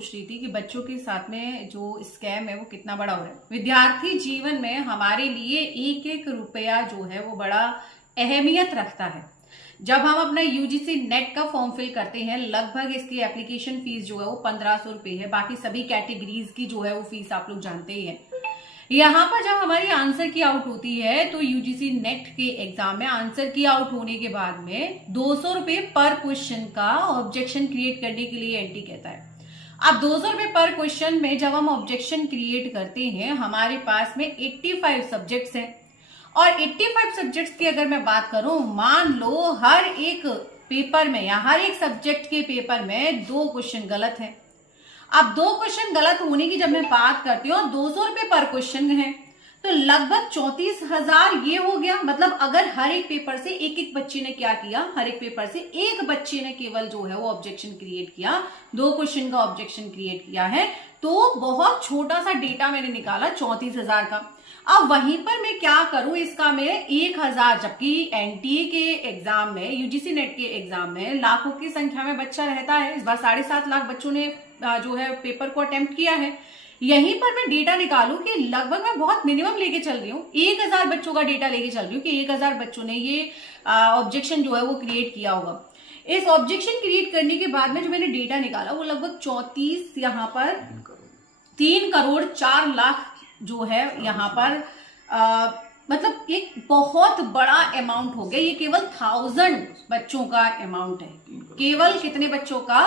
सोच रही थी कि बच्चों के साथ में जो स्कैम है वो कितना बड़ा हो रहा है। विद्यार्थी जीवन में हमारे लिए एक एक रुपया जो है वो बड़ा अहमियत रखता है। जब हम अपना यूजीसी नेट का फॉर्म फिल करते हैं, लगभग इसकी एप्लीकेशन फीस जो है वो 1500 रुपए है। बाकी सभी कैटेगरीज की जो है वो फीस आप लोग जानते ही हैं। यहाँ पर जब हमारी आंसर की आउट होती है तो यूजीसी नेट के एग्जाम में आंसर की आउट होने के बाद में 200 रुपए पर क्वेश्चन का ऑब्जेक्शन क्रिएट करने के लिए एंटी कहता है। अब 200 रुपए पर क्वेश्चन में जब हम ऑब्जेक्शन क्रिएट करते हैं, हमारे पास में 85 सब्जेक्ट्स हैं और 85 सब्जेक्ट्स की अगर मैं बात करूं, मान लो हर एक पेपर में या हर एक सब्जेक्ट के पेपर में 2 क्वेश्चन गलत है। अब 2 क्वेश्चन गलत होने की जब मैं बात करती हूँ, 200 रुपए पर क्वेश्चन है तो लगभग 34,000 ये हो गया। मतलब अगर हर एक पेपर से एक एक बच्चे ने क्या किया, हर एक पेपर से एक बच्चे ने केवल जो है वो ऑब्जेक्शन क्रिएट किया, 2 क्वेश्चन का ऑब्जेक्शन क्रिएट किया है, तो बहुत छोटा सा डेटा मैंने निकाला 34,000 का। अब वहीं पर मैं क्या करूं, इसका मैं 1,000, जबकि एनटीए के एग्जाम में, यूजीसी नेट के एग्जाम में लाखों की संख्या में बच्चा रहता है। इस बार 7.5 लाख बच्चों ने जो है पेपर को अटेम्प्ट किया है। यहीं पर मैं डेटा निकालूं कि लगभग मैं बहुत मिनिमम लेके चल रही हूँ, 1,000 बच्चों का डेटा लेके चल रही हूँ कि 1,000 बच्चों ने ये ऑब्जेक्शन जो है वो क्रिएट किया होगा। इस ऑब्जेक्शन क्रिएट करने के बाद में जो मैंने डेटा निकाला वो लगभग 34, यहाँ पर 3 करोड़ 4 लाख जो है यहाँ पर मतलब एक बहुत बड़ा अमाउंट हो गया। ये केवल 1000 बच्चों का अमाउंट है, केवल कितने बच्चों का,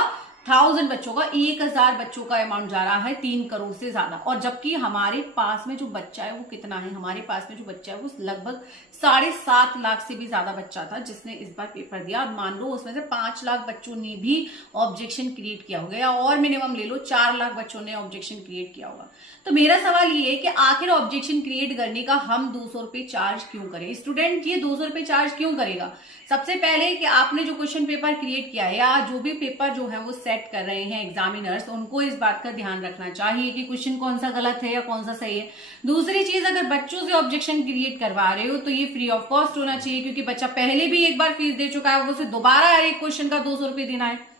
1000 बच्चों का, 1,000 बच्चों का अमाउंट जा रहा है 3 करोड़ से ज्यादा। और जबकि हमारे पास में जो बच्चा है वो कितना है, हमारे पास में जो बच्चा है वो लगभग 7.5 लाख से भी ज्यादा बच्चा था जिसने इस बार पेपर दिया। अब मान लो उसमें से 5 लाख बच्चों ने भी ऑब्जेक्शन क्रिएट किया होगा, या और मिनिमम ले लो 4 लाख बच्चों ने ऑब्जेक्शन क्रिएट किया होगा। तो मेरा सवाल ये है कि आखिर ऑब्जेक्शन क्रिएट करने का हम 200 रुपए चार्ज क्यों करें? स्टूडेंट ये 200 रुपए चार्ज क्यों करेगा? सबसे पहले कि आपने जो क्वेश्चन पेपर क्रिएट किया है या जो भी पेपर जो है वो सेट कर रहे हैं एग्जामिनर्स, उनको इस बात का ध्यान रखना चाहिए कि क्वेश्चन कौन सा गलत है या कौन सा सही है। दूसरी चीज, अगर बच्चों से ऑब्जेक्शन क्रिएट करवा रहे हो तो ये फ्री ऑफ कॉस्ट होना चाहिए, क्योंकि बच्चा पहले भी एक बार फीस दे चुका है, उसे दोबारा एक क्वेश्चन का 200 रुपए देना है।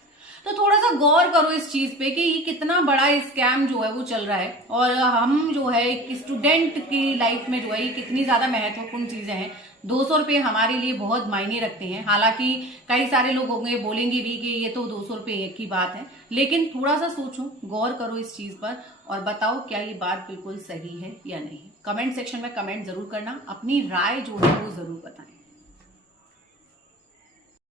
तो थोड़ा सा गौर करो इस चीज पे कि ये कितना बड़ा स्कैम जो है वो चल रहा है और हम जो है एक स्टूडेंट की लाइफ में जो है ये कितनी ज्यादा महत्वपूर्ण चीजें हैं। 200 रुपए हमारे लिए बहुत मायने रखते हैं। हालांकि कई सारे लोग होंगे बोलेंगे भी कि ये तो 200 रुपए की बात है, लेकिन थोड़ा सा सोचो, गौर करो इस चीज पर और बताओ क्या ये बात बिल्कुल सही है या नहीं। कमेंट सेक्शन में कमेंट जरूर करना, अपनी राय जो है वो जरूर बताएं।